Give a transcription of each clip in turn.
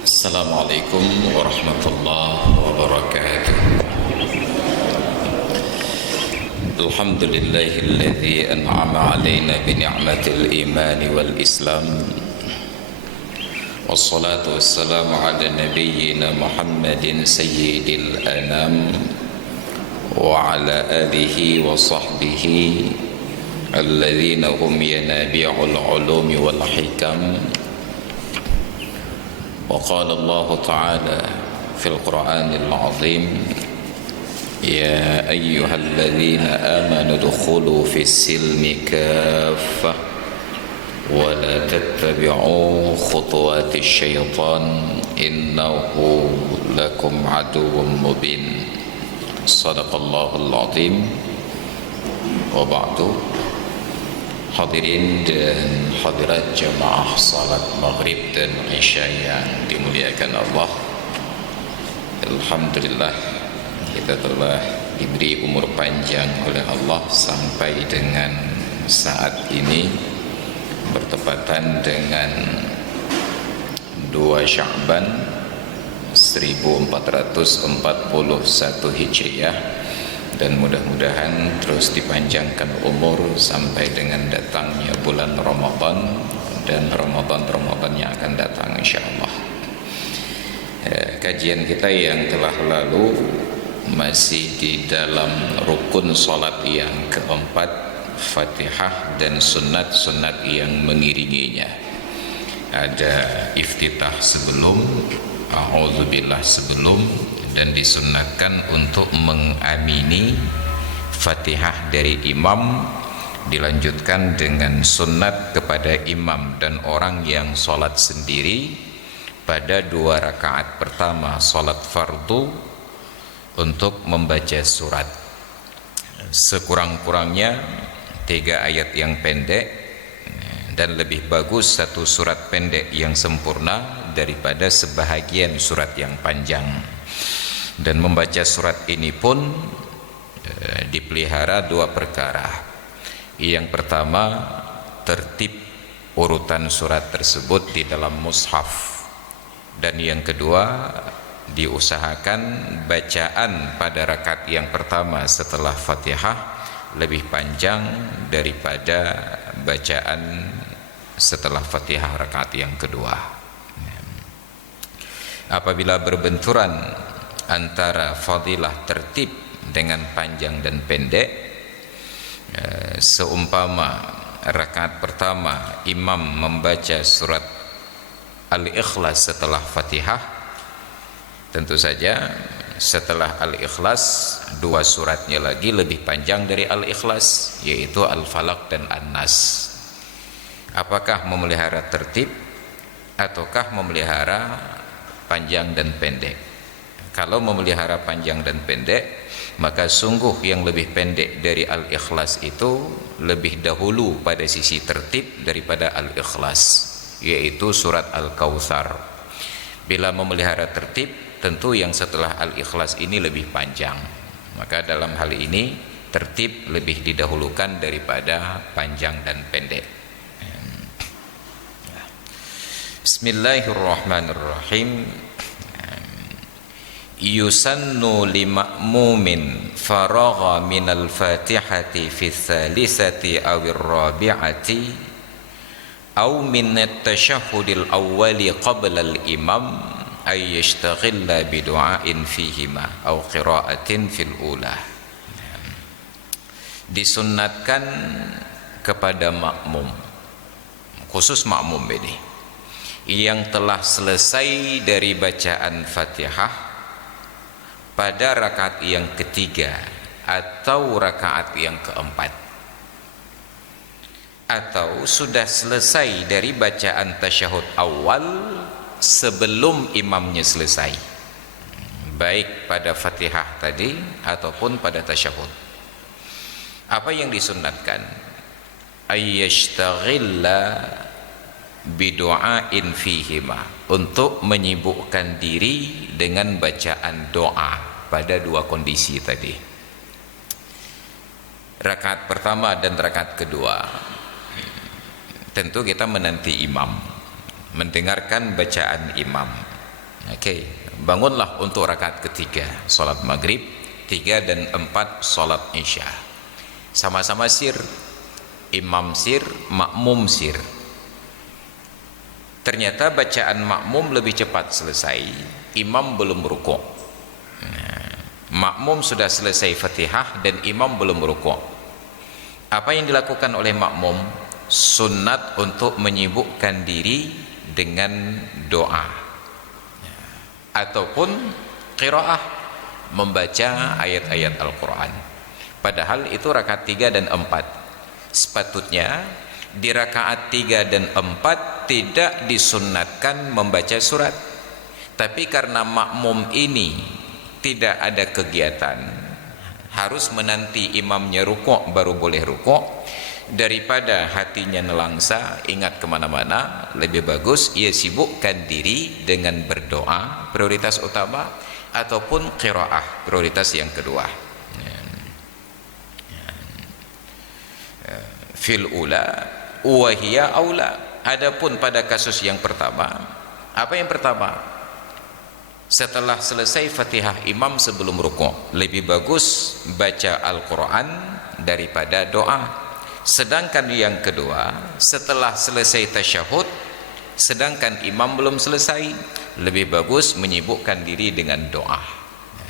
Assalamualaikum warahmatullahi wabarakatuh. Alhamdulillahilladzi an'ama alaina bi ni'matil imani wal islam. Wassalatu wassalamu ala nabiyyina Muhammadin sayyidil anam wa ala alihi wa sahbihi alladzina hum yanabi'ul ulumi wal hikam. وقال الله تعالى في القرآن العظيم يا أيها الذين آمنوا ادخلوا في السلم كافة ولا تتبعوا خطوات الشيطان إنه لكم عدو مبين صدق الله العظيم. وبعد. Hadirin dan hadirat jamaah salat maghrib dan isya yang dimuliakan Allah, alhamdulillah kita telah diberi umur panjang oleh Allah sampai dengan saat ini, bertepatan dengan 2 Sya'ban 1441 Hijriah, dan mudah-mudahan terus dipanjangkan umur sampai dengan datangnya bulan Ramadan dan Ramadan yang akan datang insyaallah. Kajian kita yang telah lalu masih di dalam rukun salat yang keempat, Fatihah dan sunat-sunat yang mengiringinya. Ada iftitah sebelum, a'udzubillah sebelum, dan disunatkan untuk mengamini Fatihah dari imam, dilanjutkan dengan sunat kepada imam dan orang yang sholat sendiri pada 2 rakaat pertama sholat fardu untuk membaca surat sekurang-kurangnya 3 ayat yang pendek, dan lebih bagus 1 surat pendek yang sempurna daripada sebahagian surat yang panjang. Dan membaca surat ini pun dipelihara 2 perkara. Yang pertama, tertib urutan surat tersebut di dalam mushaf, dan yang kedua, diusahakan bacaan pada rakaat yang pertama setelah Fatihah lebih panjang daripada bacaan setelah Fatihah rakaat yang kedua. Apabila berbenturan antara fadilah tertib dengan panjang dan pendek, seumpama rakaat pertama imam membaca surat Al-Ikhlas setelah Fatihah, tentu saja setelah Al-Ikhlas 2 suratnya lagi lebih panjang dari Al-Ikhlas, yaitu Al-Falaq dan An-Nas. Apakah memelihara tertib ataukah memelihara panjang dan pendek? Kalau memelihara panjang dan pendek, maka sungguh yang lebih pendek dari Al-Ikhlas itu lebih dahulu pada sisi tertib daripada Al-Ikhlas, yaitu surat Al-Kautsar. Bila memelihara tertib, tentu yang setelah Al-Ikhlas ini lebih panjang, maka dalam hal ini tertib lebih didahulukan daripada panjang dan pendek. Bismillahirrahmanirrahim. Yusannu lima'mumin faragha minal fatihati fi thalithati awir rabi'ati aw min at-tashahhudil awwali qabla al-imam ay yashtaghilla bidu'ain fihima aw qira'atin fil ula. Disunnatkan kepada makmum, khusus makmum ini, yang telah selesai dari bacaan Fatihah pada rakaat yang ketiga atau rakaat yang keempat, atau sudah selesai dari bacaan tasyahud awal sebelum imamnya selesai, baik pada Fatihah tadi ataupun pada tasyahud. Apa yang disunnatkan? Ayyashtaghilla bidu'ain fihima, untuk menyibukkan diri dengan bacaan doa pada 2 kondisi tadi, rakaat pertama dan rakaat kedua. Tentu kita menanti imam, mendengarkan bacaan imam. Oke, bangunlah untuk rakaat ketiga salat maghrib, 3 dan 4 salat isya. Sama-sama sir, imam sir, makmum sir. Ternyata bacaan makmum lebih cepat selesai, imam belum rukuk. Makmum sudah selesai Fatihah dan imam belum rukuk. Apa yang dilakukan oleh makmum? Sunnat untuk menyibukkan diri dengan doa ataupun qiraah, membaca ayat-ayat Al-Quran. Padahal itu rakaat 3 dan 4. Sepatutnya di rakaat 3 dan 4 tidak disunnatkan membaca surat. Tapi karena makmum ini tidak ada kegiatan, harus menanti imamnya rukuk baru boleh rukuk, daripada hatinya nelangsa ingat kemana-mana, lebih bagus ia sibukkan diri dengan berdoa, prioritas utama, ataupun qiraah, prioritas yang kedua. Fil ula wa hiya aula. Adapun pada kasus yang pertama, apa yang pertama? Setelah selesai Fatihah imam sebelum rukuk, lebih bagus baca Al-Quran daripada doa. Sedangkan yang kedua, setelah selesai tasyahud, sedangkan imam belum selesai, lebih bagus menyibukkan diri dengan doa.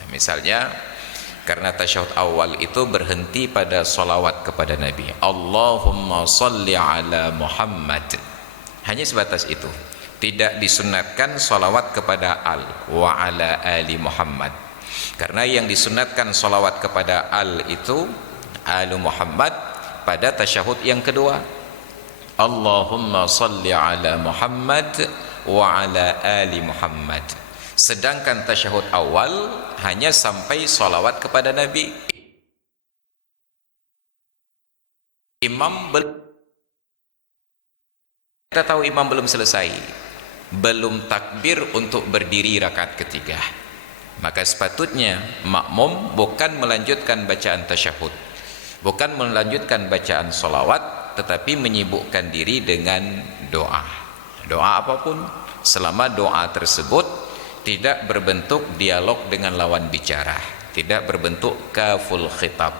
Misalnya, karena tasyahud awal itu berhenti pada salawat kepada Nabi, Allahumma salli ala Muhammad, hanya sebatas itu. Tidak disunatkan salawat kepada al wa ala ali Muhammad, karena yang disunatkan salawat kepada al itu alu Muhammad pada tasyahud yang kedua, Allahumma salli ala Muhammad wa ala ali Muhammad. Sedangkan tasyahud awal hanya sampai salawat kepada Nabi. Kita tahu imam belum selesai, belum takbir untuk berdiri rakaat ketiga, maka sepatutnya makmum bukan melanjutkan bacaan tasyahud, bukan melanjutkan bacaan solawat, tetapi menyibukkan diri dengan doa. Doa apapun, selama doa tersebut tidak berbentuk dialog dengan lawan bicara, tidak berbentuk kaful khitab.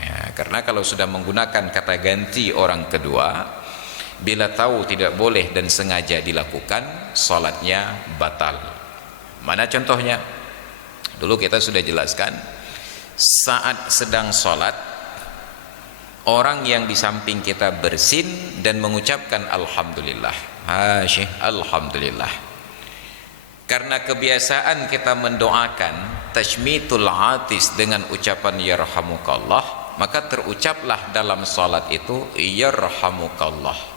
Ya, karena kalau sudah menggunakan kata ganti orang kedua, bila tahu tidak boleh dan sengaja dilakukan, salatnya batal. Mana contohnya? Dulu kita sudah jelaskan, saat sedang salat, orang yang di samping kita bersin dan mengucapkan alhamdulillah, alhamdulillah. Karena kebiasaan kita mendoakan tashmitul atis dengan ucapan yarhamukallah, maka terucaplah dalam salat itu yarhamukallah.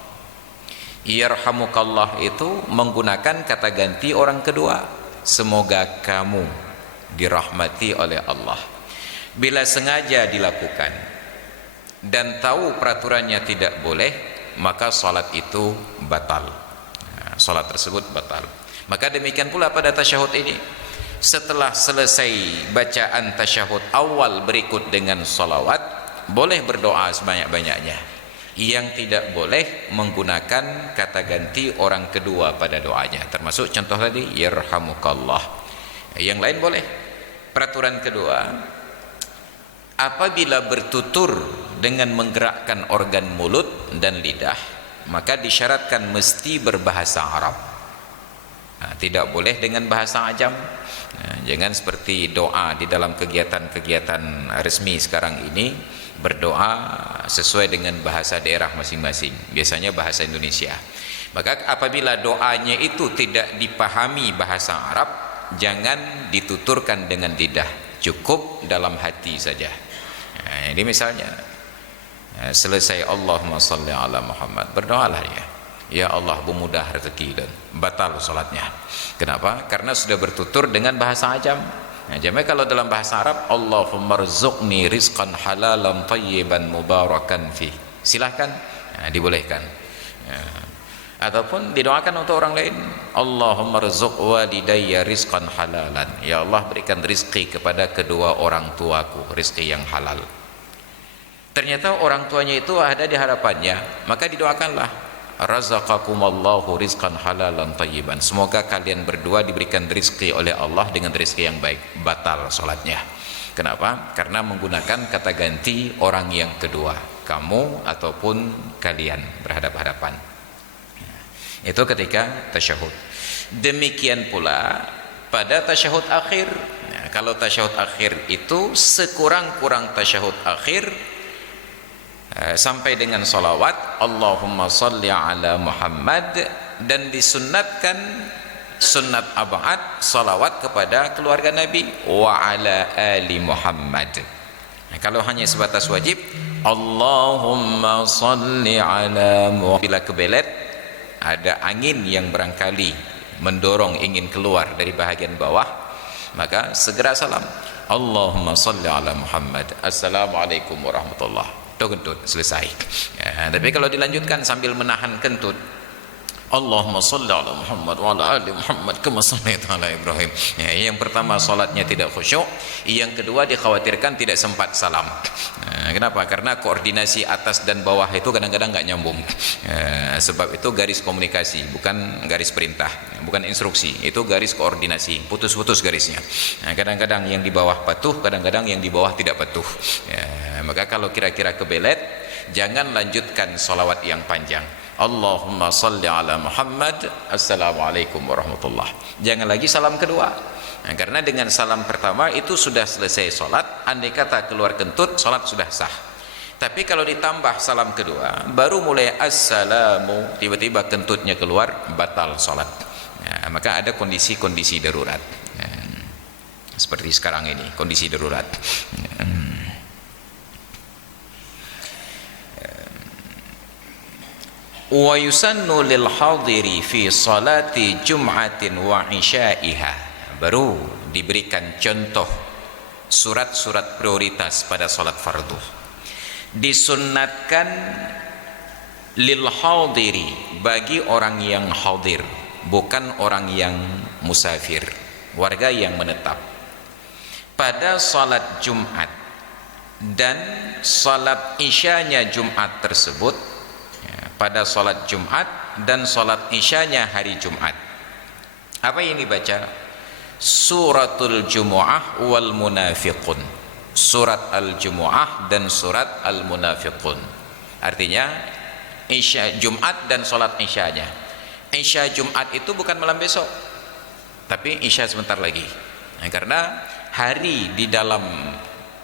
Yarhamukallah itu menggunakan kata ganti orang kedua, semoga kamu dirahmati oleh Allah. Bila sengaja dilakukan dan tahu peraturannya tidak boleh, maka salat itu batal. Salat tersebut batal. Maka demikian pula pada tasyahud ini, setelah selesai bacaan tasyahud awal berikut dengan salawat, boleh berdoa sebanyak-banyaknya. Yang tidak boleh menggunakan kata ganti orang kedua pada doanya, termasuk contoh tadi yarhamukallah. Yang lain boleh. Peraturan kedua, apabila bertutur dengan menggerakkan organ mulut dan lidah, maka disyaratkan mesti berbahasa Arab. Tidak boleh dengan bahasa ajam. Jangan seperti doa di dalam kegiatan-kegiatan resmi sekarang ini, berdoa sesuai dengan bahasa daerah masing-masing, biasanya bahasa Indonesia. Maka apabila doanya itu tidak dipahami bahasa Arab, jangan dituturkan dengan lidah, cukup dalam hati saja. Ini misalnya selesai Allahumma salli ala Muhammad, berdoalah dia, ya Allah pemudah rezeki, dan batal salatnya. Kenapa? Karena sudah bertutur dengan bahasa ajam. Jamnya kalau dalam bahasa Arab, Allahumma rzuqni rizqan halalan tayyiban mubarakan fih, silahkan, dibolehkan. Ataupun didoakan untuk orang lain, Allahumma rzuq walidayya rizqan halalan, ya Allah berikan rizki kepada kedua orang tuaku, rizki yang halal. Ternyata orang tuanya itu ada di hadapannya, maka didoakanlah, razaqakumallahu rizqan halalan thayyiban. Semoga kalian berdua diberikan rezeki oleh Allah dengan rezeki yang baik. Batal salatnya. Kenapa? Karena menggunakan kata ganti orang yang kedua, kamu ataupun kalian berhadap-hadapan. Itu ketika tasyahud. Demikian pula pada tasyahud akhir. Nah, kalau tasyahud akhir itu sekurang-kurang tasyahud akhir sampai dengan salawat Allahumma salli ala Muhammad, dan disunnatkan sunnat ab'ad salawat kepada keluarga Nabi wa ala ali Muhammad. Nah, kalau hanya sebatas wajib Allahumma salli ala Muhammad, bila kebelet ada angin yang barangkali mendorong ingin keluar dari bahagian bawah, maka segera salam Allahumma salli ala Muhammad, assalamualaikum warahmatullahi. Itu kentut selesai. Ya, tapi kalau dilanjutkan sambil menahan kentut Allahumma sholli ala Muhammad wa ala ali Muhammad kama shallaita ala Ibrahim. Ya, yang pertama salatnya tidak khusyuk, yang kedua dikhawatirkan tidak sempat salam. Kenapa? Karena koordinasi atas dan bawah itu kadang-kadang nggak nyambung. Sebab itu garis komunikasi, bukan garis perintah, bukan instruksi, itu garis koordinasi, putus-putus garisnya. Kadang-kadang yang di bawah patuh, kadang-kadang yang di bawah tidak patuh. Maka kalau kira-kira kebelet, jangan lanjutkan salawat yang panjang. Allahumma salli ala Muhammad, assalamualaikum warahmatullahi. Jangan lagi salam kedua. Karena dengan salam pertama itu sudah selesai sholat, andai kata keluar kentut, sholat sudah sah. Tapi kalau ditambah salam kedua, baru mulai assalamu, tiba-tiba kentutnya keluar, batal sholat. Maka ada kondisi-kondisi darurat. Seperti sekarang ini, kondisi darurat. Wa yusannu lil hadiri fi salati jum'atin wa isya'iha. Baru diberikan contoh surat-surat prioritas pada salat fardu. Disunnatkan lil hadiri, bagi orang yang hadir, bukan orang yang musafir, warga yang menetap, pada salat Jumat dan salat isyanya Jumat tersebut, pada salat Jumat dan salat isyanya hari Jumat. Apa yang dibaca? Suratul Jumu'ah wal Munafiqun. Surat Al-Jumu'ah dan surat Al-Munafiqun. Artinya isya Jumat dan salat isyanya. Isya Jumat itu bukan malam besok, tapi isya sebentar lagi. Karena hari di dalam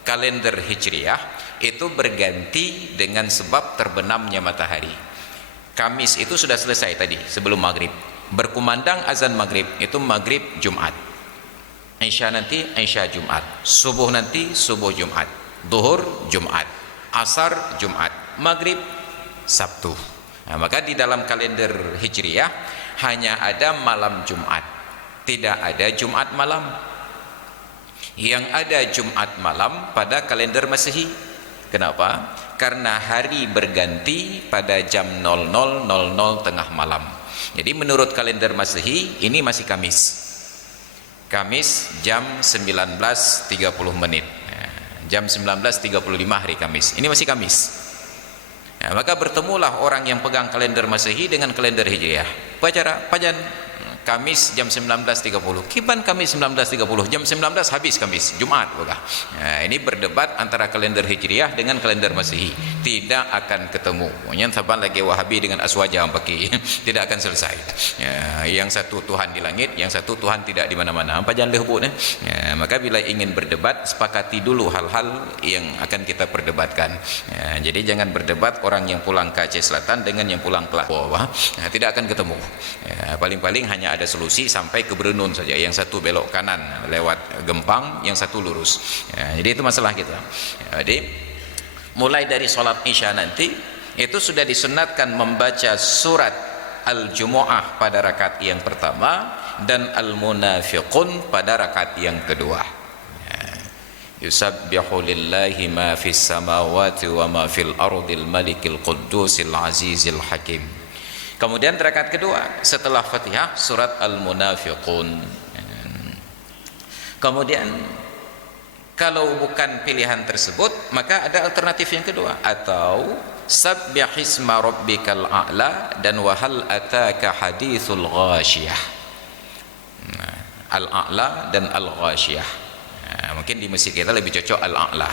kalender Hijriah itu berganti dengan sebab terbenamnya matahari. Kamis itu sudah selesai tadi sebelum maghrib, berkumandang azan maghrib, itu maghrib Jumat. Isya nanti Isya Jumat, subuh nanti subuh Jumat, duhur Jumat, asar Jumat, maghrib Sabtu. Maka di dalam kalender Hijriah hanya ada malam Jumat, tidak ada Jumat malam. Yang ada Jumat malam pada kalender Masehi. Kenapa? Karena hari berganti pada jam 00.00 tengah malam. Jadi menurut kalender Masehi ini masih Kamis. Kamis jam 19.30 menit. Jam 19.35 hari Kamis. Ini masih Kamis. Maka bertemulah orang yang pegang kalender Masehi dengan kalender Hijriah. Pacara, pajan Kamis jam 19.30. Kiban Kamis 19.30, jam 19 habis Kamis, Jumat bukan. Ini berdebat antara kalender Hijriah dengan kalender Masehi. Tidak akan ketemu. Yang saban lagi Wahabi dengan Aswaja pakai tidak akan selesai. Yang satu Tuhan di langit, yang satu Tuhan tidak di mana-mana. Apa jangan lehubut maka bila ingin berdebat, sepakati dulu hal-hal yang akan kita perdebatkan. Jadi jangan berdebat orang yang pulang ke Aceh Selatan dengan yang pulang ke bawah. Tidak akan ketemu. Paling-paling hanya ada solusi sampai ke Berenun saja. Yang satu belok kanan lewat Gempang, yang satu lurus. Jadi itu masalah kita. Jadi mulai dari sholat isya nanti itu sudah disunatkan membaca surat Al-Jumu'ah pada rakaat yang pertama dan Al-Munafiqun pada rakaat yang kedua. Yusabbihu lillahi ma fis samawati wa ma fil ardil malikil quddusil azizil hakim. Kemudian rakaat kedua setelah Fatihah surat Al-Munafiqun. Kemudian kalau bukan pilihan tersebut, maka ada alternatif yang kedua, atau Sabbihisma rabbikal a'la dan wa hal ataka haditsul ghasyiyah. Nah, al-a'la dan al-ghasyiyah. Mungkin di masjid kita lebih cocok al-a'la,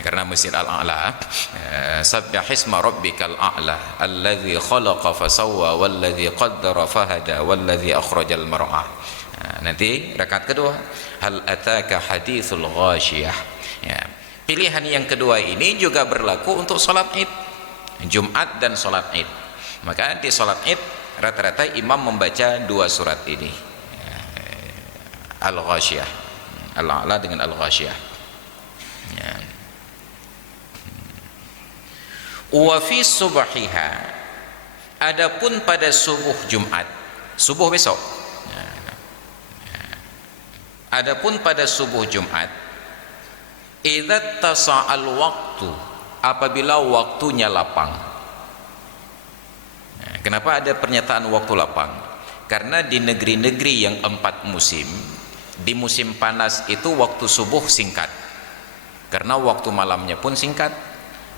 karena masjid al-a'la. Sabbihisma rabbikal a'la alladzi khalaqa fasawwa walladzi qaddara fahada walladzi akhrajal mar'ah. Nanti rakaat kedua, hal ataka haditsul ghasyiyah. Ya. Pilihan yang kedua ini juga berlaku untuk salat Id, Jumat dan salat Id. Maka di salat Id rata-rata imam membaca dua surat ini, Al-Ghasyiyah, Al-A'la dengan Al-Ghasyiyah. Ya. Wa fi subhiha, adapun pada subuh Jumat, subuh besok. Adapun pada subuh Jumat, idza tasa'al waktu, apabila waktunya lapang. Kenapa ada pernyataan waktu lapang? Karena di negeri-negeri yang 4 musim, di musim panas itu waktu subuh singkat, karena waktu malamnya pun singkat.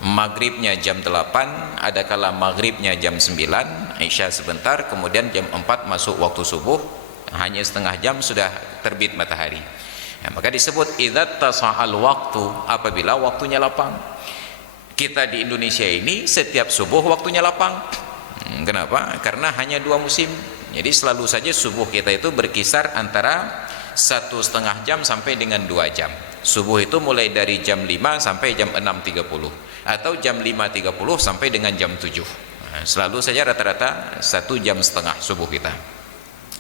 Maghribnya jam 8, ada kala maghribnya jam 9, Isya sebentar, kemudian jam 4 masuk waktu subuh, hanya setengah jam sudah terbit matahari. Ya, maka disebut idza tasa'al waktu, apabila waktunya lapang. Kita di Indonesia ini setiap subuh waktunya lapang. Kenapa? Karena hanya 2 musim. Jadi selalu saja subuh kita itu berkisar antara 1,5 jam sampai dengan 2 jam. Subuh itu mulai dari jam 5 sampai jam 6.30, atau jam 5.30 sampai dengan jam 7. Selalu saja rata-rata 1,5 jam subuh kita.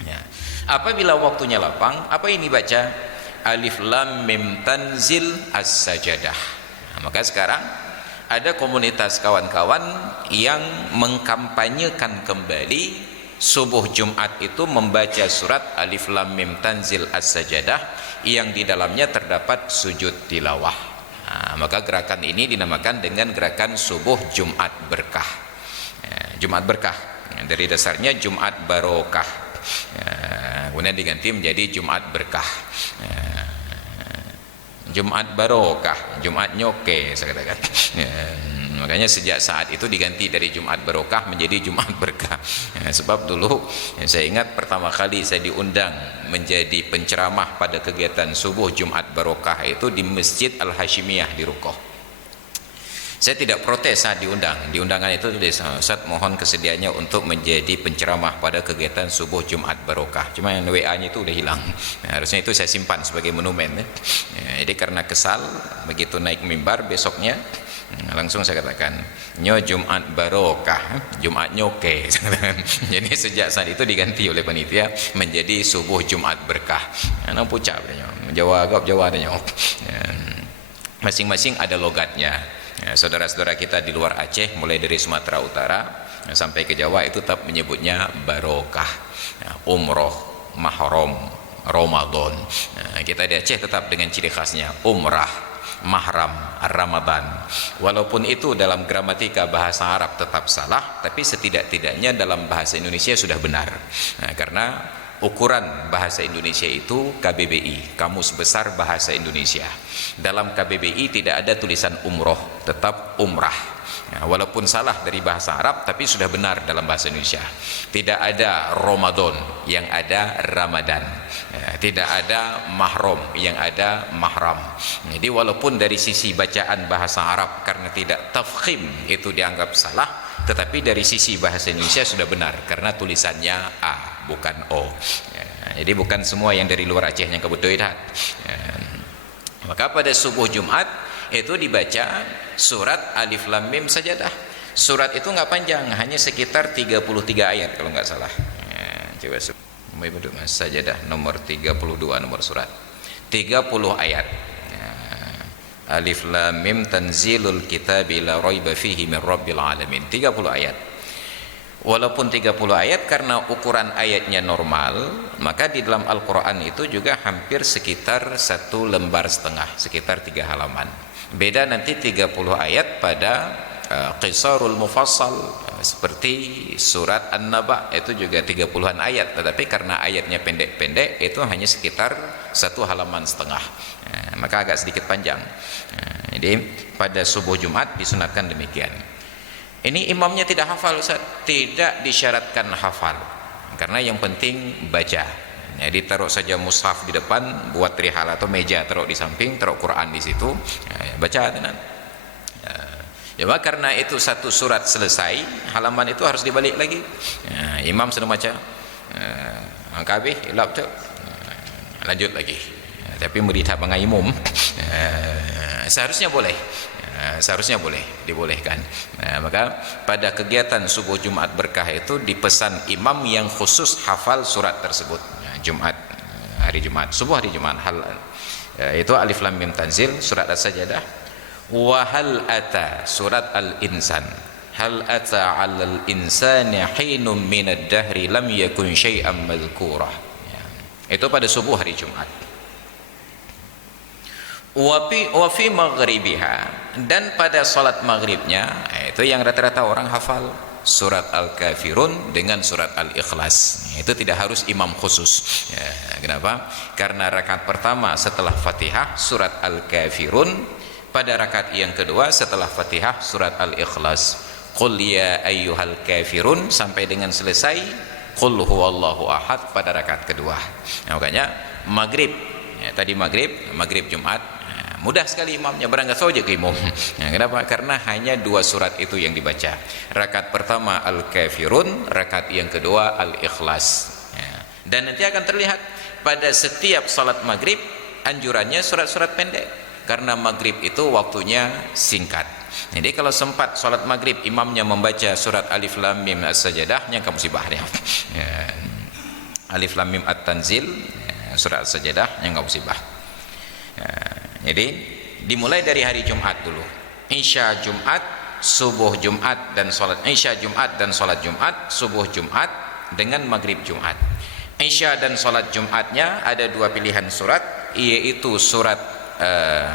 Ya. Apabila waktunya lapang, apa ini baca? Alif lam mim tanzil as-sajadah. Maka sekarang ada komunitas kawan-kawan yang mengkampanyekan kembali subuh Jumat itu membaca surat Alif lam mim tanzil as-sajadah yang di dalamnya terdapat sujud tilawah. Maka gerakan ini dinamakan dengan gerakan subuh Jumat berkah. Jumat berkah dari dasarnya Jumat barokah. Kemudian diganti menjadi Jumat berkah. Jumat barokah, Jumat nyoke saya katakan. Makanya sejak saat itu diganti dari Jumat barokah menjadi Jumat berkah. Sebab dulu saya ingat pertama kali saya diundang menjadi penceramah pada kegiatan subuh Jumat barokah itu di Masjid Al-Hashimiyah di Rukoh. Saya tidak protes saat diundang. Di undangan itu tulis, Ustaz mohon kesediaannya untuk menjadi penceramah pada kegiatan subuh Jumat barokah. Cuma yang WA-nya itu udah hilang. Harusnya itu saya simpan sebagai monumen. Jadi karena kesal, begitu naik mimbar besoknya, langsung saya katakan, nyo Jumat barokah, Jumat nyoke. Jadi sejak saat itu diganti oleh panitia menjadi subuh Jumat berkah. Nang pucap, Jawa agak Jawa ada nyok. Masing-masing ada logatnya. Saudara-saudara kita di luar Aceh, mulai dari Sumatera Utara sampai ke Jawa itu tetap menyebutnya barokah, umroh, mahram, Ramadan. Kita di Aceh tetap dengan ciri khasnya umrah, mahram, Ramadan. Walaupun itu dalam gramatika bahasa Arab tetap salah, tapi setidak-tidaknya dalam bahasa Indonesia sudah benar. Karena ukuran bahasa Indonesia itu KBBI, Kamus Besar Bahasa Indonesia. Dalam KBBI tidak ada tulisan umroh, tetap umrah. Walaupun salah dari bahasa Arab, tapi sudah benar dalam bahasa Indonesia. Tidak ada Ramadan, yang ada Ramadan. Tidak ada mahram, yang ada mahram. Jadi walaupun dari sisi bacaan bahasa Arab karena tidak tafkhim itu dianggap salah, tetapi dari sisi bahasa Indonesia sudah benar karena tulisannya A bukan O. Jadi bukan semua yang dari luar Aceh yang kebetulan. Maka pada subuh Jumat itu dibaca surat Alif Lam Mim Sajadah. Surat itu nggak panjang, hanya sekitar 33 ayat kalau nggak salah. Coba Mas Sajadah nomor 32 nomor surat. 30 ayat. Alif Lam Mim Tanzilul Kitabi la raiba fihi min Rabbil Alamin. 30 ayat. Walaupun 30 ayat karena ukuran ayatnya normal, maka di dalam Al-Quran itu juga hampir sekitar 1,5 lembar, sekitar 3 halaman. Beda nanti 30 ayat pada Qisarul Mufassal, seperti surat An-Naba itu juga 30-an ayat, tetapi karena ayatnya pendek-pendek itu hanya sekitar 1,5 halaman, maka agak sedikit panjang. Jadi pada subuh Jumat disunatkan demikian. Ini imamnya tidak hafal Ustaz, tidak disyaratkan hafal, karena yang penting baca. Jadi taruh saja mushaf di depan, buat rihala atau meja taruh di samping, taruh Quran di situ, baca tenan. Cuma karena itu satu surat selesai, halaman itu harus dibalik lagi. Imam sudah baca, habis, ilap tu, lanjut lagi. Tapi murid tak mengimum, seharusnya boleh. Seharusnya boleh, dibolehkan. Maka pada kegiatan subuh Jumat berkah itu dipesan imam yang khusus hafal surat tersebut. Jumat, hari Jumat, subuh hari Jumat, itu Alif Lam Mim Tanzil, surat As-Sajadah, wa hal ata, surat Al-Insan, hal ata 'alal insani hinum minad dahri lam yakun syai'an madhkura. Itu pada subuh hari Jumat. Wa fi maghribiha, dan pada salat maghribnya, itu yang rata-rata orang hafal surat Al-Kafirun dengan surat Al-Ikhlas. Itu tidak harus imam khusus. Kenapa? Karena rakaat pertama setelah Fatihah surat Al-Kafirun, pada rakaat yang kedua setelah Fatihah surat Al-Ikhlas. Qul ya ayyuhal kafirun sampai dengan selesai Qul huwallahu ahad pada rakaat kedua. Makanya maghrib, tadi maghrib Jumat, mudah sekali imamnya, berangkat saja ke imam. Kenapa? Karena hanya dua surat itu yang dibaca. Rakaat pertama Al-Kafirun, rakaat yang kedua Al-Ikhlas. Dan nanti akan terlihat pada setiap salat maghrib anjurannya surat-surat pendek, karena maghrib itu waktunya singkat. Jadi kalau sempat salat maghrib imamnya membaca surat Alif Lam Mim As-Sajadah, yang kamu musibah dia. Alif Lam Mim At-Tanzil, surat As-Sajadah, yang kamu musibah. Jadi dimulai dari hari Jumat dulu. Isya Jumat, subuh Jumat dan salat Isya Jumat dan salat Jumat, subuh Jumat dengan maghrib Jumat. Isya dan salat Jumatnya ada dua pilihan surat, yaitu surat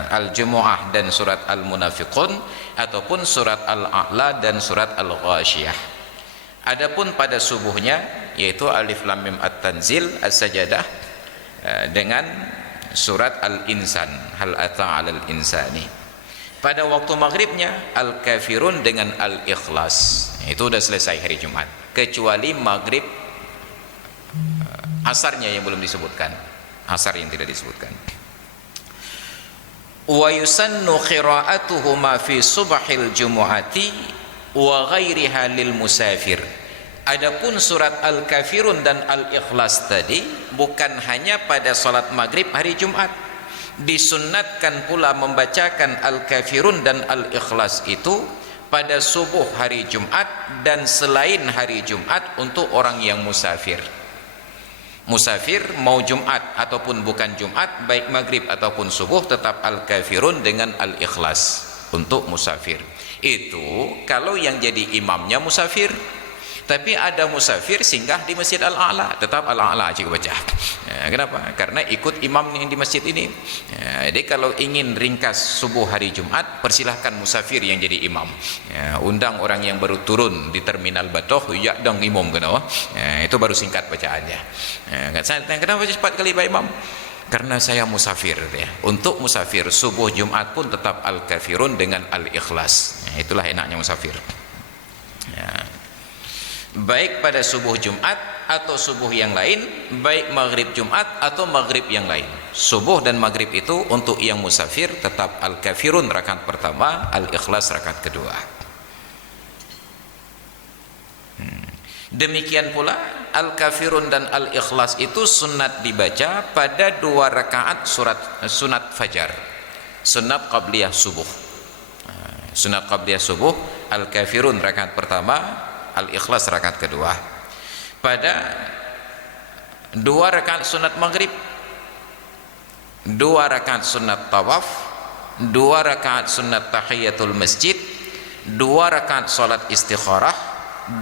Al-Jumu'ah dan surat Al-Munafiqun, ataupun surat Al-A'la dan surat Al-Ghasyiyah. Adapun pada subuhnya yaitu Alif Lam Mim At-Tanzil, As-Sajadah dengan surat Al-Insan, hal ata 'alal insani. Pada waktu maghribnya Al-Kafirun dengan Al-Ikhlas. Itu sudah selesai hari Jumat, kecuali maghrib asarnya yang belum disebutkan, asar yang tidak disebutkan. Wa yusannu qira'atuhuma fi subhil jumu'ati wa ghairiha lil musafir. Adapun surat Al-Kafirun dan Al-Ikhlas tadi bukan hanya pada salat maghrib hari Jumat, disunnatkan pula membacakan Al-Kafirun dan Al-Ikhlas itu pada subuh hari Jumat dan selain hari Jumat untuk orang yang musafir. Musafir mau Jumat ataupun bukan Jumat, baik maghrib ataupun subuh, tetap Al-Kafirun dengan Al-Ikhlas untuk musafir. Itu kalau yang jadi imamnya musafir. Tapi ada musafir singgah di Masjid Al-A'la, tetap Al-A'la juga baca. Kenapa? Karena ikut imam yang di masjid ini. Jadi kalau ingin ringkas subuh hari Jumat, persilahkan musafir yang jadi imam. Undang orang yang baru turun di terminal Batoh, ya dong imam kenapa? Itu baru singkat bacaannya. Kenapa cepat kali Pak Imam? Karena saya musafir. Untuk musafir subuh Jumat pun tetap Al-Kafirun dengan Al-Ikhlas. Itulah enaknya musafir. Baik pada subuh Jumat atau subuh yang lain, baik maghrib Jumat atau maghrib yang lain. Subuh dan maghrib itu untuk yang musafir tetap Al-Kafirun rakaat pertama, Al-Ikhlas rakaat kedua. Demikian pula Al-Kafirun dan Al-Ikhlas itu sunat dibaca pada dua rakaat sunat fajar, sunat qabliyah subuh. Sunat qabliyah subuh, Al-Kafirun rakaat pertama, Al-Ikhlas rakaat kedua. Pada dua rakaat sunat maghrib, dua rakaat sunat tawaf, dua rakaat sunat tahiyatul masjid, dua rakaat salat istikharah,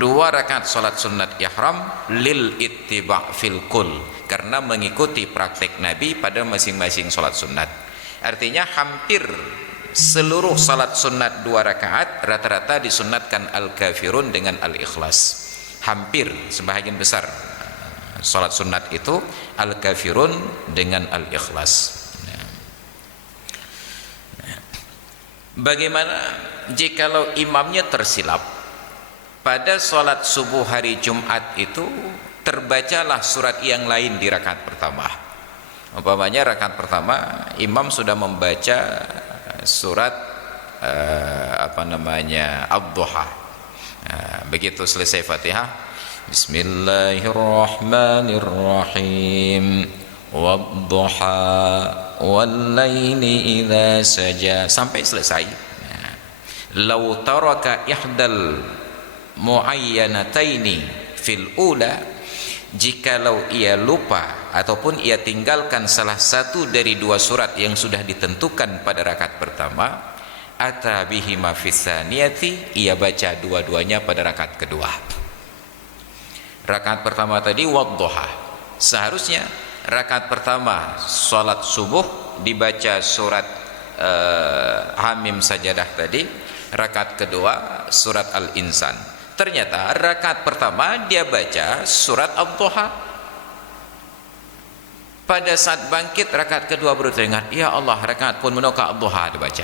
dua rakaat salat sunat ihram lil ittiba' fil kul, karena mengikuti praktek Nabi pada masing-masing salat sunat. Artinya hampir seluruh salat sunat dua rakaat rata-rata disunatkan Al-Kafirun dengan Al-Ikhlas. Hampir sebahagian besar salat sunat itu Al-Kafirun dengan Al-Ikhlas. Bagaimana jikalau imamnya tersilap? pada sholat subuh hari Jumat itu terbacalah surat yang lain di rakaat pertama. Umpamanya rakaat pertama imam sudah membaca surat Ad-Duha. Begitu selesai Fatihah, Bismillahirrahmanirrahim, Wad-Duha wal-laili idza saja, sampai selesai. Lau taraka ihdal muayyanataini fil ula, jikalau ia lupa ataupun ia tinggalkan salah satu dari dua surat yang sudah ditentukan pada rakaat pertama, ata bihima fis tsaniyati, ia baca dua-duanya pada rakaat kedua. Rakaat pertama tadi Wadduha, seharusnya rakaat pertama salat subuh dibaca surat Hamim Sajadah tadi, rakaat kedua surat Al-Insan. Ternyata rakaat pertama dia baca surat Ad-Duha. Pada saat bangkit rakaat kedua baru teringat, ya Allah, rakaat pun menokak Ad-Duha dibaca.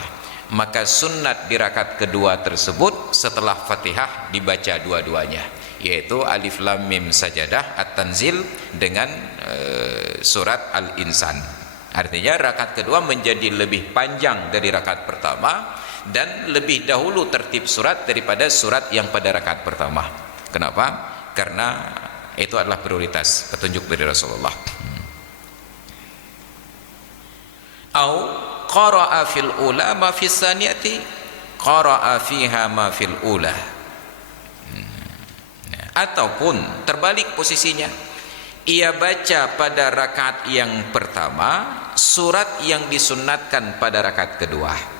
Maka sunnat di rakaat kedua tersebut setelah Fatihah dibaca dua-duanya, yaitu Alif Lam Mim Sajadah At-Tanzil dengan surat Al-Insan. Artinya rakaat kedua menjadi lebih panjang dari rakaat pertama dan lebih dahulu tertib surat daripada surat yang pada rakaat pertama. Kenapa? Karena itu adalah prioritas, petunjuk dari Rasulullah. Au qara'a fil ula ma fis saniyati, qara'a fiha ma fil ula. Ataupun terbalik posisinya, ia baca pada rakaat yang pertama surat yang disunnatkan pada rakaat kedua.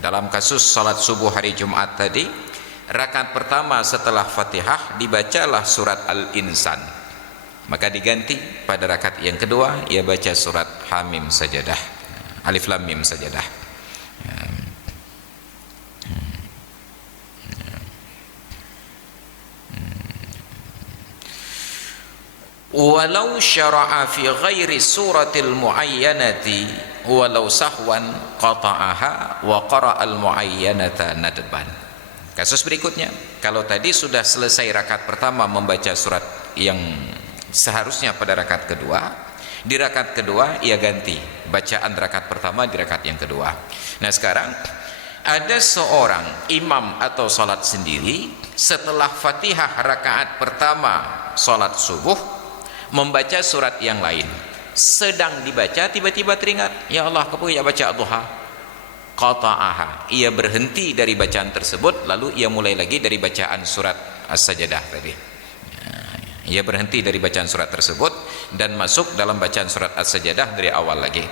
Dalam kasus salat subuh hari Jumat tadi, rakaat pertama setelah Fatihah dibacalah surat Al-Insan, maka diganti pada rakaat yang kedua ia baca surat Hamim Sajadah, Alif Lam Mim Sajadah. Walau syara'a fi ghairi suratil muayyanati walau sahwan qata'aha wa qara'al muayyanata nadban. Kasus berikutnya, kalau tadi sudah selesai rakaat pertama membaca surat yang seharusnya pada rakaat kedua, di rakaat kedua ia ganti bacaan rakaat pertama di rakaat yang kedua. Nah sekarang ada seorang imam atau salat sendiri, setelah Fatihah rakaat pertama salat subuh membaca surat yang lain, sedang dibaca tiba-tiba teringat, ya Allah, kepu ya baca Ad-Duha, qata'aha, ia berhenti dari bacaan tersebut lalu ia mulai lagi dari bacaan surat As-Sajadah tadi. Ia berhenti dari bacaan surat tersebut dan masuk dalam bacaan surat As-Sajadah dari awal lagi.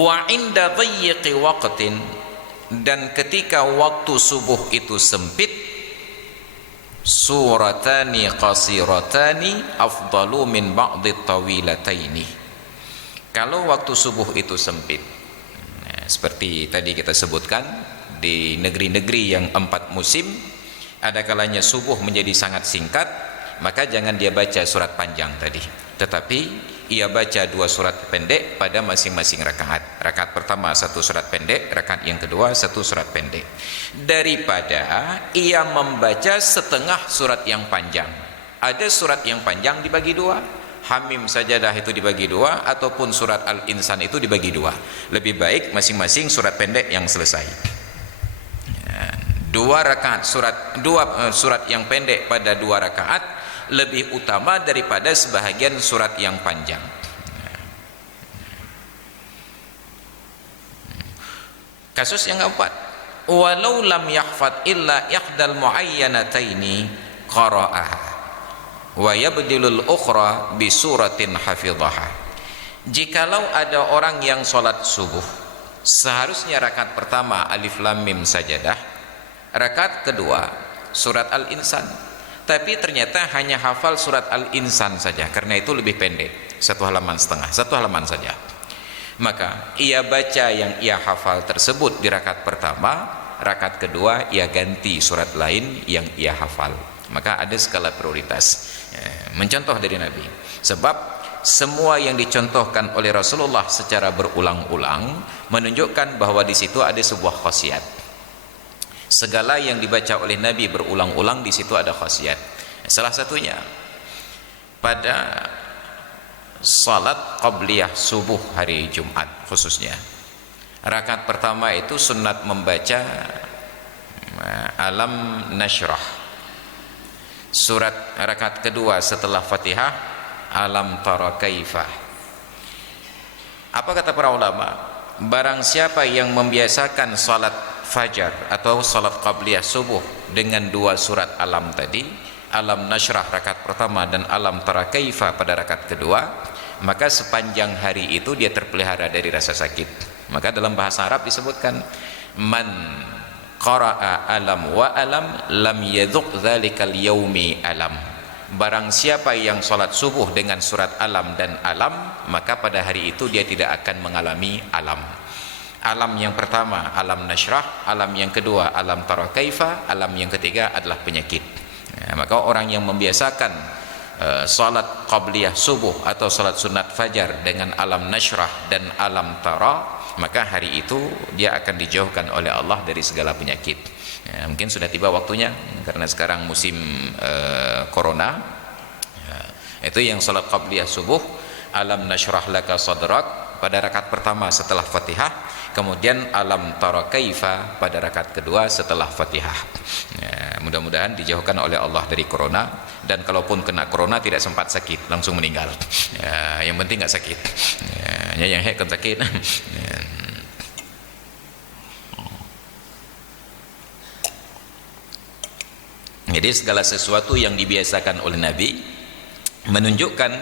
Wa inda dhayyiqi waqtin, dan ketika waktu subuh itu sempit, suratani qasiratani afdalu min ba'di tawilataini. Kalau waktu subuh itu sempit, seperti tadi kita sebutkan, di negeri-negeri yang 4 musim ada kalanya subuh menjadi sangat singkat, maka jangan dia baca surat panjang tadi, tetapi ia baca 2 surat pendek pada masing-masing rakaat. Rakaat pertama 1 surat pendek, rakaat yang kedua 1 surat pendek, daripada ia membaca setengah surat yang panjang. Ada surat yang panjang dibagi 2, Hamim Sajadah itu dibagi 2, ataupun surat Al-Insan itu dibagi 2. Lebih baik masing-masing surat pendek yang selesai. 2 rakaat surat yang pendek pada 2 rakaat lebih utama daripada sebahagian surat yang panjang. Kasus yang keempat, walau lam yahfad illa ihdal muayyanataini qara'aha wa yabdilul ukhra bi suratin hafidhaha. Jikalau ada orang yang sholat subuh, seharusnya rakaat pertama Alif Lam Mim Sajadah, rakaat kedua surat Al-Insan, tapi ternyata hanya hafal surat Al-Insan saja, karena itu lebih pendek, 1 halaman setengah, 1 halaman saja. Maka ia baca yang ia hafal tersebut di rakaat pertama, rakaat kedua ia ganti surat lain yang ia hafal. Maka ada skala prioritas, mencontoh dari Nabi. Sebab semua yang dicontohkan oleh Rasulullah secara berulang-ulang menunjukkan bahwa di situ ada sebuah khasiat. Segala yang dibaca oleh Nabi berulang-ulang di situ ada khasiat. Salah satunya pada salat qabliyah subuh hari Jumat khususnya. Rakaat pertama itu sunnat membaca Alam Nashrah. Surat rakaat kedua setelah Fatihah Alam Tara Kaifa. Apa kata para ulama? Barang siapa yang membiasakan salat fajar atau salat qabliyah subuh dengan dua surat alam tadi, Alam Nashrah rakaat pertama dan Alam Tara Kaifa pada rakaat kedua, maka sepanjang hari itu dia terpelihara dari rasa sakit. Maka dalam bahasa Arab disebutkan man qara'a alam wa alam lam yadhuq dzalikal yaumi alam. Barang siapa yang salat subuh dengan surat alam dan alam, maka pada hari itu dia tidak akan mengalami alam. Alam yang pertama Alam Nashrah, alam yang kedua Alam Tara Kaifa, alam yang ketiga adalah penyakit. Maka orang yang membiasakan salat qabliyah subuh atau salat sunat fajar dengan Alam Nashrah dan Alam Tara, maka hari itu dia akan dijauhkan oleh Allah dari segala penyakit. Mungkin sudah tiba waktunya karena sekarang musim corona. Itu yang salat qabliyah subuh Alam Nashrah laka sadrak pada rakaat pertama setelah Fatihah, kemudian Alam Tara Kaifa pada rakaat kedua setelah Fatihah. Mudah-mudahan dijauhkan oleh Allah dari corona, dan kalaupun kena corona tidak sempat sakit, langsung meninggal. Yang penting nggak sakit. Yang kan sakit. Jadi segala sesuatu yang dibiasakan oleh Nabi menunjukkan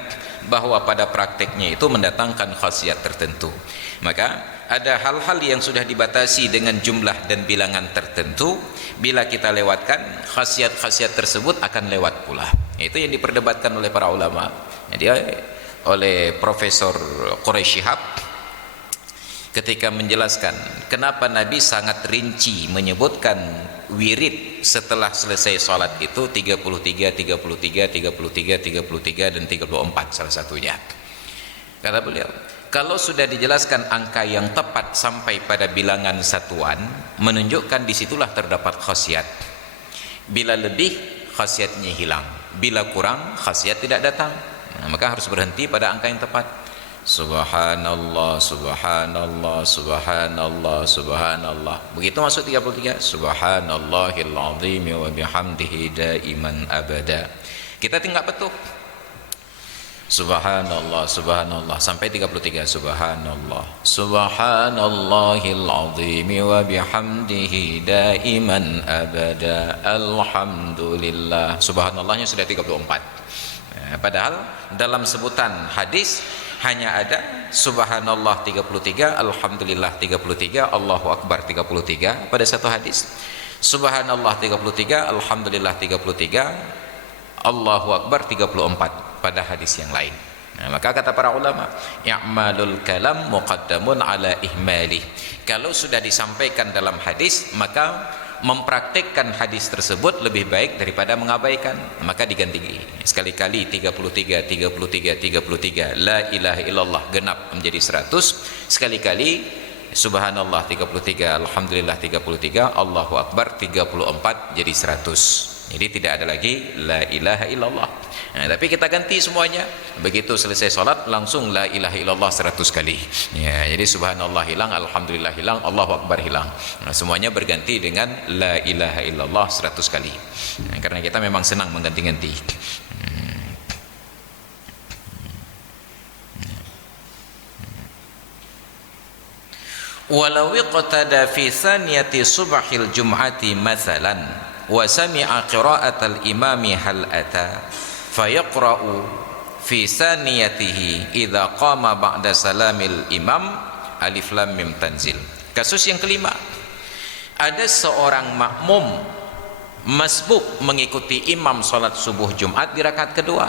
bahwa pada prakteknya itu mendatangkan khasiat tertentu. Maka ada hal-hal yang sudah dibatasi dengan jumlah dan bilangan tertentu, bila kita lewatkan khasiat-khasiat tersebut akan lewat pula. Itu yang diperdebatkan oleh para ulama. Jadi oleh Profesor Quraisy Shihab ketika menjelaskan kenapa Nabi sangat rinci menyebutkan wirid setelah selesai sholat itu 33, 33, 33, 33 dan 34 salah satunya. Kata beliau, kalau sudah dijelaskan angka yang tepat sampai pada bilangan satuan, menunjukkan disitulah terdapat khasiat. Bila lebih, khasiatnya hilang. Bila kurang, khasiat tidak datang. Maka harus berhenti pada angka yang tepat. Subhanallah, subhanallah, subhanallah, subhanallah. Begitu masuk 33, subhanallahil azim wa bihamdihi daiman abada. Kita tinggal betul. Subhanallah, subhanallah sampai 33, subhanallah, subhanallahil azim wa bihamdihi daiman abada, alhamdulillah. Subhanallahnya sudah 34. Padahal dalam sebutan hadis hanya ada subhanallah 33, alhamdulillah 33, Allahu akbar 33 pada satu hadis. Subhanallah 33, alhamdulillah 33, Allahu akbar 34 pada hadis yang lain. Maka kata para ulama, i'malul kalam muqaddamun ala ihmalih. Kalau sudah disampaikan dalam hadis, maka mempraktikkan hadis tersebut lebih baik daripada mengabaikan. Maka diganti sekali-kali 33, 33, 33, la ilaha illallah genap menjadi 100. Sekali-kali subhanallah 33, alhamdulillah 33, Allahu akbar 34 jadi 100. Jadi tidak ada lagi la ilaha illallah. Tapi kita ganti semuanya. Begitu selesai sholat langsung la ilaha illallah 100 kali. Jadi subhanallah hilang, alhamdulillah hilang, Allahu akbar hilang. Semuanya berganti dengan la ilaha illallah 100 kali. Karena kita memang senang mengganti-ganti. Walau iqtada fi thaniyati subhil jum'ati mathalan wa sami'a qira'atal imami hal ata fayaqra'u fi saniyatihi idza qama ba'da salamil imam alif lam mim tanzil. Kasus yang kelima, ada seorang makmum masbuk mengikuti imam salat subuh Jumat di rakaat kedua.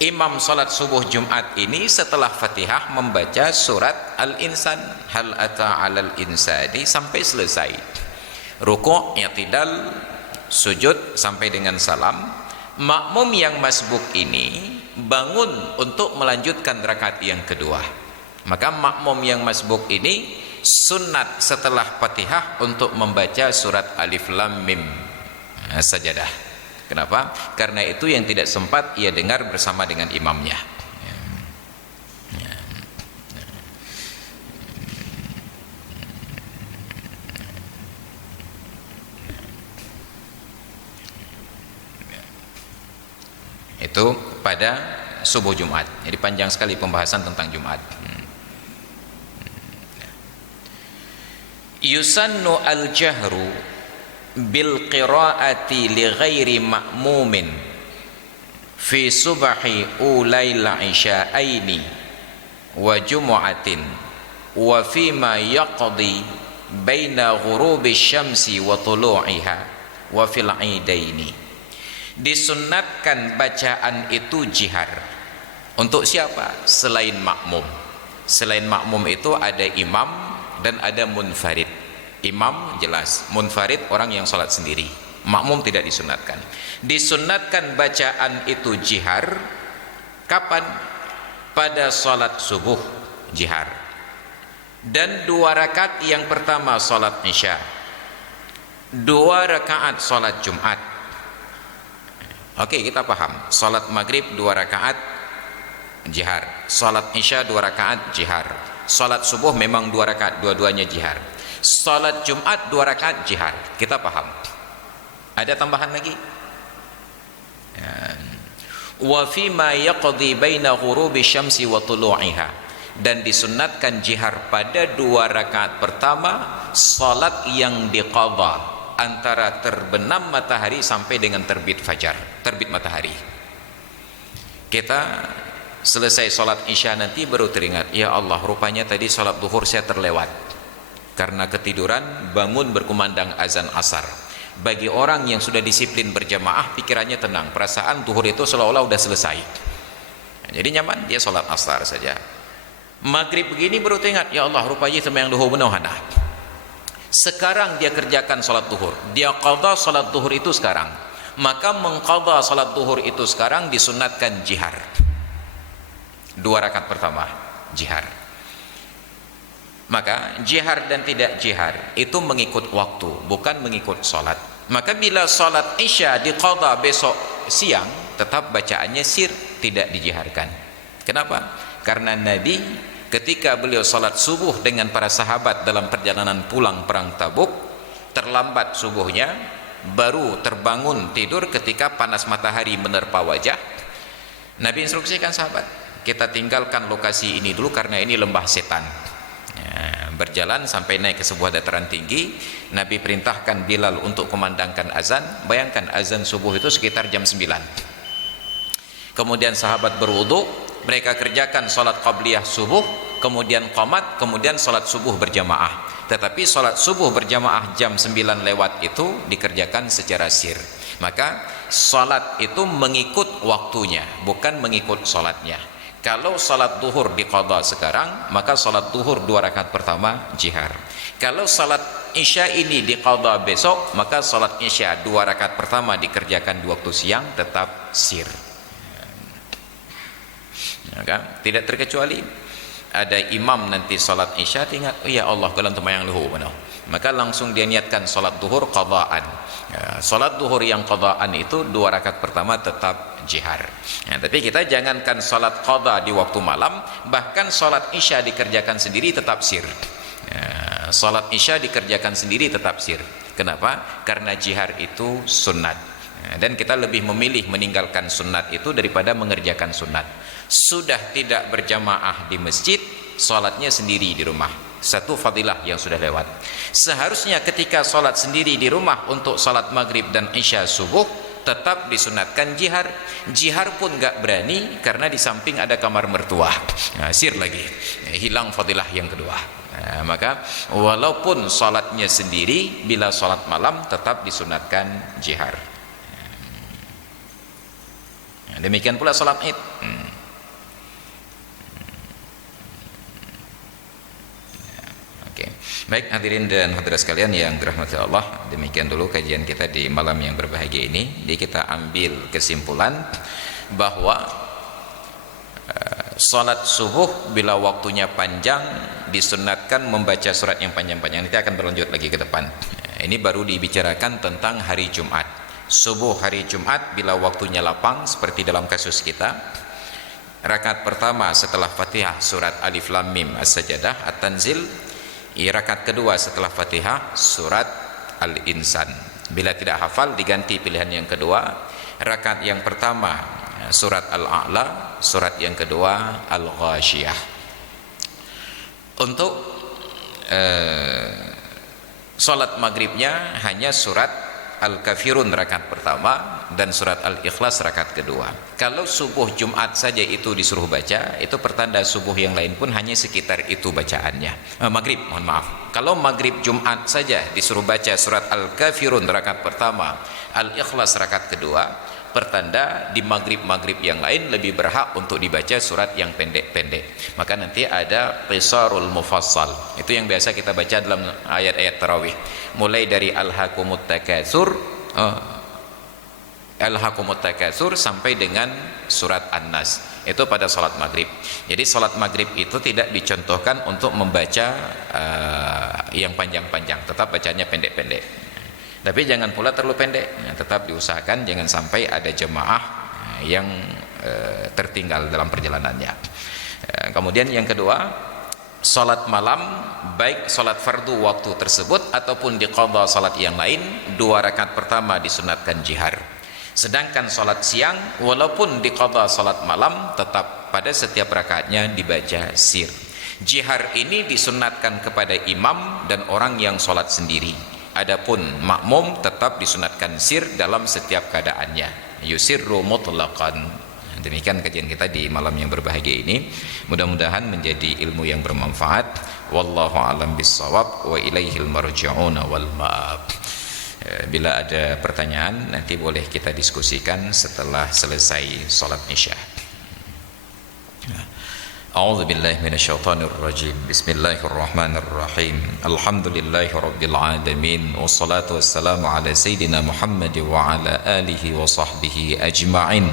Imam salat subuh Jumat ini setelah Fatihah membaca surat Al-Insan, hal ata 'alal insani sampai selesai. Rukuk, i'tidal, sujud sampai dengan salam. Makmum yang masbuk ini bangun untuk melanjutkan rakaat yang kedua. Maka makmum yang masbuk ini sunat setelah Fatihah untuk membaca surat Alif Lam Mim Sajadah. Kenapa? Karena itu yang tidak sempat ia dengar bersama dengan imamnya. Itu pada subuh Jumat. Jadi panjang sekali pembahasan tentang Jumat. Yusannu al-jahru bil qiraati li ghairi ma'mumin fi subhi ulail isya'aini wa jumu'atin wa fi ma yaqdi baina ghurubi syamsi wa tulu'iha wa fil idaini. Disunnatkan bacaan itu jihar. Untuk siapa? Selain makmum. Selain makmum itu ada imam dan ada munfarid. Imam jelas, munfarid orang yang sholat sendiri. Makmum tidak disunatkan. Disunatkan bacaan itu jihar. Kapan? Pada sholat subuh jihar. Dan 2 rakaat yang pertama sholat isya, 2 rakaat sholat Jumat. Oke, kita paham. Salat maghrib 2 rakaat jihar, salat isya 2 rakaat jihar, salat subuh memang 2 rakaat, dua-duanya jihar. Salat Jumat 2 rakaat jihar. Kita paham. Ada tambahan lagi? Wa fi ma yaqdi baina ghurubi syamsi wa tulu'iha. Dan disunnatkan jihar pada 2 rakaat pertama salat yang diqadha, antara terbenam matahari sampai dengan terbit fajar, terbit matahari. Kita selesai sholat isya nanti baru teringat, ya Allah, rupanya tadi sholat duhur saya terlewat karena ketiduran, bangun berkumandang azan asar. Bagi orang yang sudah disiplin berjamaah, pikirannya tenang, perasaan duhur itu seolah-olah sudah selesai, jadi nyaman, dia sholat asar saja. Maghrib begini baru teringat, ya Allah, rupanya itu yang duhur benar. Sekarang dia kerjakan sholat duhur, dia qadha sholat duhur itu sekarang, maka mengqadha sholat duhur itu sekarang disunatkan jihar. 2 rakaat pertama jihar. Maka jihar dan tidak jihar itu mengikut waktu, bukan mengikut sholat. Maka bila sholat isya diqadha besok siang, tetap bacaannya sir, tidak dijiharkan. Kenapa? Karena Nabi ketika beliau salat subuh dengan para sahabat dalam perjalanan pulang perang Tabuk, terlambat subuhnya, baru terbangun tidur ketika panas matahari menerpa wajah. Nabi instruksikan sahabat, kita tinggalkan lokasi ini dulu karena ini lembah setan. Berjalan sampai naik ke sebuah dataran tinggi. Nabi perintahkan Bilal untuk kumandangkan azan. Bayangkan azan subuh itu sekitar jam 9. Kemudian sahabat berwudu, mereka kerjakan sholat qabliyah subuh, kemudian qomat, kemudian sholat subuh berjamaah. Tetapi sholat subuh berjamaah jam 9 lewat itu dikerjakan secara sir. Maka sholat itu mengikut waktunya, bukan mengikut sholatnya. Kalau sholat duhur diqadha sekarang, maka sholat duhur 2 rakaat pertama jihar. Kalau sholat isya ini diqadha besok, maka sholat isya 2 rakaat pertama dikerjakan di waktu siang, tetap sir. Maka tidak terkecuali ada imam nanti salat isya ingat, oh ya Allah, kalau temayang luhur benar, maka langsung dia niatkan salat duhur qadhaan. Salat duhur yang qadhaan itu 2 rakaat pertama tetap jihar. Tapi kita jangankan salat qadha di waktu malam, bahkan salat isya dikerjakan sendiri tetap sir. Salat isya dikerjakan sendiri tetap sir. Kenapa? Karena jihar itu sunnat, dan kita lebih memilih meninggalkan sunnat itu daripada mengerjakan sunnat. Sudah tidak berjamaah di masjid, sholatnya sendiri di rumah. Satu fadilah yang sudah lewat. Seharusnya ketika sholat sendiri di rumah untuk sholat maghrib dan isya subuh, tetap disunatkan jihar. Jihar pun gak berani karena di samping ada kamar mertua. Sir lagi, hilang fadilah yang kedua. Maka walaupun sholatnya sendiri, bila sholat malam tetap disunatkan jihar. Demikian pula sholat id. Baik hadirin dan hadirat sekalian yang dirahmati Allah, demikian dulu kajian kita di malam yang berbahagia ini. Jadi kita ambil kesimpulan bahwa salat subuh bila waktunya panjang disunatkan membaca surat yang panjang-panjang. Nanti akan berlanjut lagi ke depan. Ini baru dibicarakan tentang hari Jumat. Subuh hari Jumat bila waktunya lapang seperti dalam kasus kita, rakaat pertama setelah Fatihah surat Alif Lam Mim As-Sajdah At-Tanzil, rakaat kedua setelah Fatihah surat Al-Insan. Bila tidak hafal diganti pilihan yang kedua, rakaat yang pertama surat Al-A'la, surat yang kedua Al-Ghasyiyah. Untuk salat maghribnya hanya surat Al-Kafirun rakaat pertama dan surat Al-Ikhlas rakaat kedua. Kalau subuh Jumat saja itu disuruh baca, itu pertanda subuh yang lain pun hanya sekitar itu bacaannya. Maghrib, mohon maaf. Kalau maghrib Jumat saja disuruh baca surat Al-Kafirun rakaat pertama, Al-Ikhlas rakaat kedua, pertanda di maghrib-maghrib yang lain lebih berhak untuk dibaca surat yang pendek-pendek. Maka nanti ada Qisarul Mufassal, itu yang biasa kita baca dalam ayat-ayat tarawih, mulai dari Alhaakumut Takatsur, Alhaakumut Takatsur sampai dengan surat An-Nas, itu pada salat maghrib. Jadi salat maghrib itu tidak dicontohkan untuk membaca yang panjang-panjang, tetap bacanya pendek-pendek. Tapi jangan pula terlalu pendek, tetap diusahakan jangan sampai ada jemaah yang tertinggal dalam perjalanannya. Kemudian yang kedua, salat malam, baik salat fardu waktu tersebut ataupun diqadha salat yang lain, 2 rakaat pertama disunatkan jihar. Sedangkan salat siang walaupun diqadha salat malam, tetap pada setiap rakaatnya dibaca sir. Jihar ini disunatkan kepada imam dan orang yang salat sendiri. Adapun makmum tetap disunatkan sir dalam setiap keadaannya, yusirru mutlaqan. Demikian kajian kita di malam yang berbahagia ini. Mudah-mudahan menjadi ilmu yang bermanfaat. Wallahu a'lam bissawab wa ilaihil marji'un wal ma'ab. Bila ada pertanyaan nanti boleh kita diskusikan setelah selesai salat Isya. A'udzu billahi minasyaitonir rajim. Bismillahirrahmanirrahim. Alhamdulillahi rabbil alamin wassalatu wassalamu ala sayidina Muhammad wa ala alihi wa sahbihi ajma'in.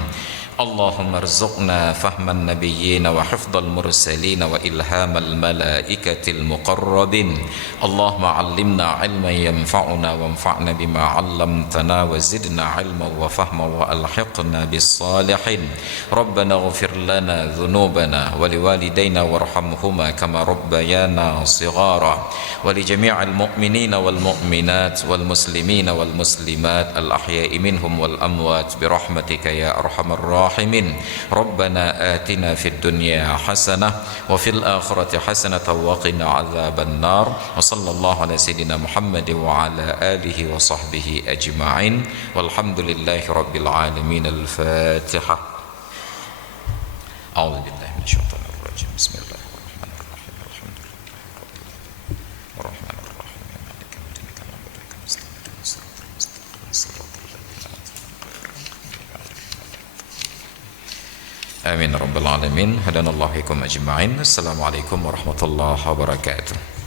Allahumma rzuqna fahman nabiyyin wa hifdzal mursalin wa ilhamal malaikatil muqarrabin. Allahumma 'allimna 'ilman yanfa'una wanfa'na bima 'allamtana wa zidna 'ilman wa fahman wa alhiqna bis salihin. Rabbana ighfir lana dhunubana wa liwalidayna warhamhuma kama rabbayana shighara wa li jami'il mu'minina wal mu'minat wal muslimina wal muslimat al ahya'i minhum wal amwat bi rahmatika ya arhamar rahimin. Rabbana atina fid dunya hasanah wa fil akhirati hasanah wa qina adzaban nar. Wa sallallahu ala sayidina Muhammad wa ala alihi wa sahbihi ajma'in. Walhamdulillahi rabbil alamin. Al-Fatihah. A'udzu billahi minasyaitonir rajim. Bismillahirrahmanirrahim. Alhamdulillahirabbil alamin. Maliki yaumiddin. Iyyaka na'budu wa iyyaka nasta'in. Shiratal mustaqim. Shiratal ladzina Amin rabbal alamin. Hadanallahu ikum ajma'in. Assalamualaikum warahmatullahi wabarakatuh.